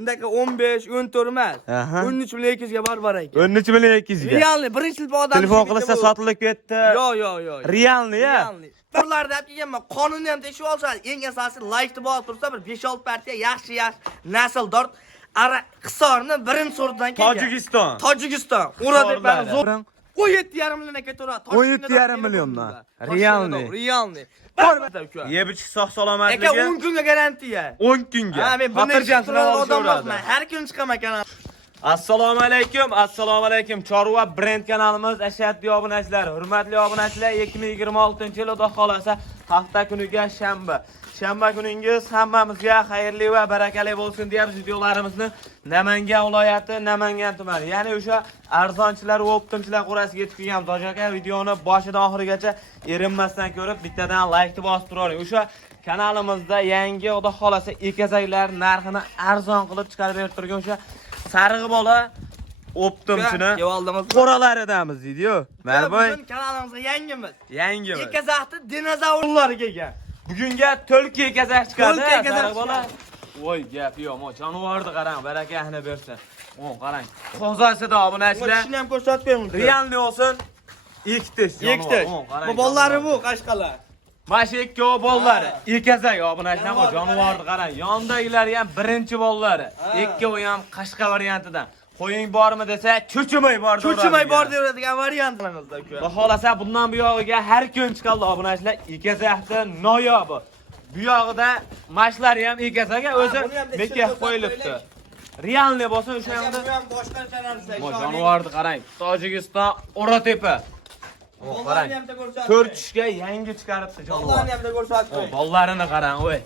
Indaka 15, 14 emas. Aha. 13 million 200 ga bor ekan. 13 million 200 ga. Realni birinchi yil odam Telefon qilsa sotilib ketdi. Yo'q. Realni ya. Bularni deb kelganman. Qonunni ham tekshirib olsa, eng asosiy laykni bosib tursa bir 5-6 partiya yaxshi nasldor Hisorni birinchi sortdan kelgan. Tojikiston. Uradi deb zo'r. 17,5 millionga ketaveradi. 17,5 milliondan. Realni. Yebichi sog' salomatligi. Aka 10 kunga garantiya. 10 kunga. Ha, men Xotirjam sinov odamman. Har kun chiqaman ekan. Assalomu alaykum. Chorva brend kanalimiz ashaddiy obunachilari. Hurmatli obunachilar, 2026-yil Xudo xolasa hafta kuniga shanba kuningiz hammamizga xayrli va barakali bo'lsin deb videolarimizni Namangan viloyati, Namangan tumani, ya'ni o'sha arzonchilar va optimchilar qurasiga yetib kelgan aka videoni boshidan oxirigacha erinmasdan ko'rib, bittadan laykni bosib turavering. O'sha kanalimizda yangi Xudo xolasa ekazaklar narxini arzon qilib chiqarib berib turgan o'sha sarig'i bola optimchini qo'ralaridamiz deydi-yu. Marboy. Bugun kanalimizga yangimiz. Ekazakni dinozavrlar kelgan. Bugunga to'lki ekazak chiqadi. Sarig'i bola. Voy, gap yo'q, jonivorni qarang, barakahni bersin. Qarang. Qozasida obunachilar. Shuni ham ko'rsatib bering. Realni olsin. Ikkitish. Bu bollari bu qashqalar. Mana ikkovi bollari. Ekazak obunachilar, jonivorni qarang. Yondagilar ham birinchi bollari. Ikkovi ham qashqa variantidan. Qo'ying bormi desa, cho'chimay bor deb. Cho'chimay bor deydigan variantlarimizda aka. Xudo xolasa bundan bu yog'iga har kun chiqadi obunachilar. Ekazakni noyobi. Bu yog'ida mashlari ham ekazaga o'zi bekak qo'yilibdi. Realni bo'lsa o'sha yerda boshqacha narsa. Jonivorni qarang. Tojikiston O'ratepa. Qarang. 4 tushga yangi chiqaribdi jonivor. Bollarni ham ko'rsatib. Bollarini qarang, o'y.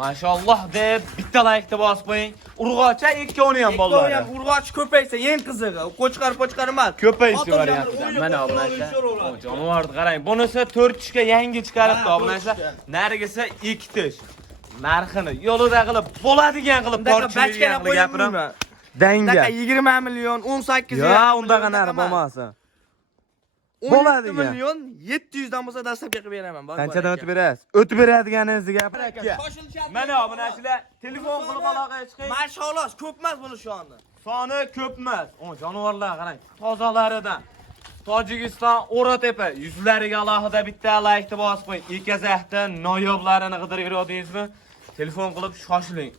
Mashalloh deb bitta laykni bosib qo'ying. Urg'ocha ikkovini ham bollari. Urg'och ko'paysa eng qizig'i. Qo'chqar emas. Ko'payishi variantida. Mana obunachilar. Jonivorni qarang. Bunisi 4 tushga yangi chiqaribdi obunachilar. Narigisi 2 tush. Narxini yo'lida qilib bo'ladigan qilib bachkana qo'yib Danga 20 million, 18 ya undaqa narx bo'lmasin. 17 million 700 dan bo'lsa dastlabki qilib beraman. Qanchadan o'tib berasiz? O'tib beradiganingizni gapiraka. Mana obunachilar, telefon qilib aloqaga chiqing. Mana xolos, ko'p emas buni soni. Soni ko'p emas. Jonivorlar qarang, tozalaridan. Tojikiston O'ratepa yuzlariga alohida bitta laykni bosib qo'ying. Ekazakdan noyoblarini qidirib yuradingizmi? Telefon qilib shoshiling.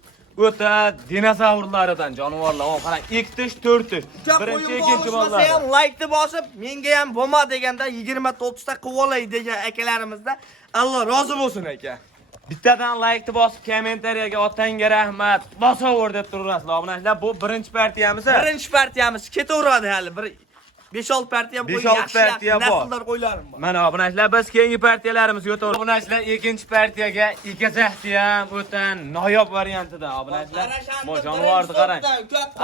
O'ta dinozavrlaridan jonivorlar. Qarang, 2 tish, 4 tish. Birinchi, ikkinchi bollar. Ham laykni bosib, menga ham bo'lma deganda 20-30 ta qilib olay degan akalarimizda Alloh rozi bo'lsin aka. Bittadan laykni bosib, kommentariyaga otangga rahmat, bosaver deb turasizlar. Obunachilar, bu birinchi partiyamiz. Birinchi partiyamiz ketaveradi hali. 5-6 partiya bo'yi yaxshi nasldor qo'ylarim bor. Mana obunachilar, biz keyingi partiyalarimizni o'tamiz. Obunachilar, ikkinchi partiyaga ekazakni ham o'ta noyob variantida obunachilar. Mo jonivorni qarang.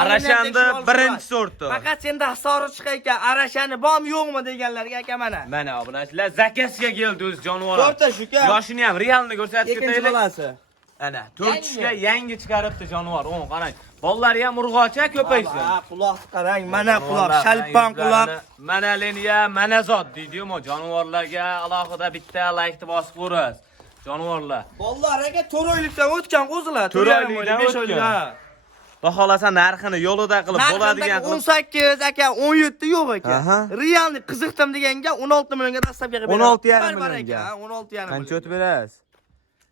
Arashandi birinchi sorti. Faqat senda hisori chiqar ekan, arashani bormi yo'qmi deganlarga aka mana. Mana obunachilar, zakasga keldi o'z jonivor. 4 ta shuka. Yoshini ham realni ko'rsatib ketaylik. Ikkinchi bolasi. Ana 4 tushga yangi chiqaribdi jonivor. Qarang. Bollari ham urg'ocha ko'paysin. Quloq qarang, mana quloq, shalpon quloq. Mana liniya, mana zot deydi-yu, jonivorlarga alohida bitta laykni bosib qo'yasiz. Jonivorlar. Bollar aka 4 oylikdan o'tgan qo'zilar. 4 oylikdan 5 oylik. Xudo xolasa narxini yo'lida qilib bo'ladigan qilib 18 aka 17 yo'q aka. Realni qiziqdim deganga 16 millionga dastlabki qilib beraman. 16,5 millionga. 16,5. Qancha o'tib berasiz?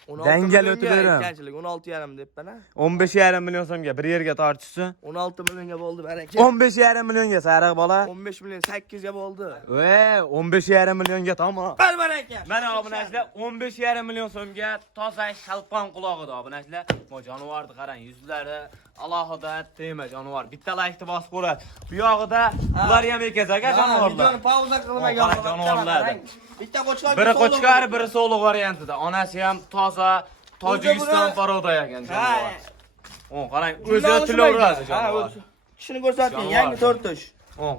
Dangal o'tib beraman. 16,5 debman a. 15,5 million so'mga bir yerga tortishsa 16 millionga bo'ldi baraka. 15,5 millionga sariq bola. 15 million 8 ga bo'ldi. 15,5 millionga tamom. Baraka. Mana obunachilar 15,5 million so'mga toza shalpon qulog'ida obunachilar. Bu jonivorni qarang, yuzlari alohida tema jonivor. Bitta laykni bosib qo'yadi. Bu yog'ida ular ham ekazak jonivorlar. Videoni pauza qilmagan jonivorlar. Bitta qo'chqar, biri qo'chqar, biri so'liq variantida. Onasi ham toza Tojikiston paroda ekan jonivor. Qarang, o'zi tilaveradi jonivor. Kishini ko'rsating, yangi 4 tush.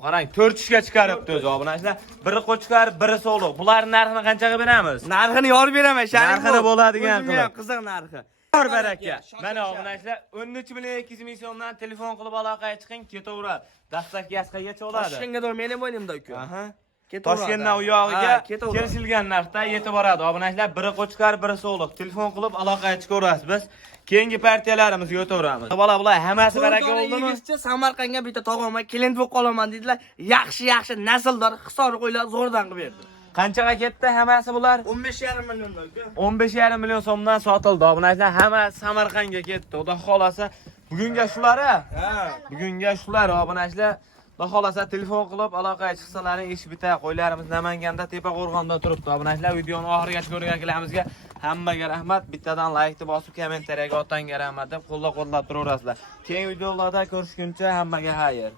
Qarang, 4 tushga chiqaribdi o'zi obunachilar. Biri qo'chqar, biri so'liq. Bularning narxini qanchaga beramiz? Narxini yorib beraman, narxini bo'ladigan qilib. Qiziq narxi. Bor baraka. Mana obunachilar 13 million 200 ming so'mdan telefon qilib aloqaga chiqing, ketaveradi. Dastlabki yasqagacha oladi. Toshkentga doğru men ham o'ynayman aka. Toshkentdan u yog'iga kelishilgan narxda yetib boradi. Obunachilar, biri qo'chqar, biri so'liq. Telefon qilib aloqaga chiqaverasiz. Biz keyingi partiyalarimizga o'taveramiz. Bular hammasi baraka bo'ldimi? Samarqandga bitta tog'ama klient bo'lib qolaman dedilar. Yaxshi nasldor hisor qo'ylar zo'rdan qilib berdi. Qanchaga ketdi hammasi bular? 15,5 milliondan. 15,5 million so'mdan sotildi. Obunachilar, hammasi Samarqandga ketdi. Xudo xolasa, bugunga shular-a? Bugunga shular obunachilar. Xudo xolasa telefon qilib aloqaga chiqsalaring ish bitay. Qo'ylarimiz Namanganda Tepa Qo'rg'onda turibdi. Obunachilar, videoni oxirigacha ko'rganlarimizga hammaga rahmat. Bittadan like bosib, kommentariyaga otangga rahmat deb qo'llab-quvvatlab turaverasizlar. Keyingi videolarda ko'rishguncha hammaga xayr.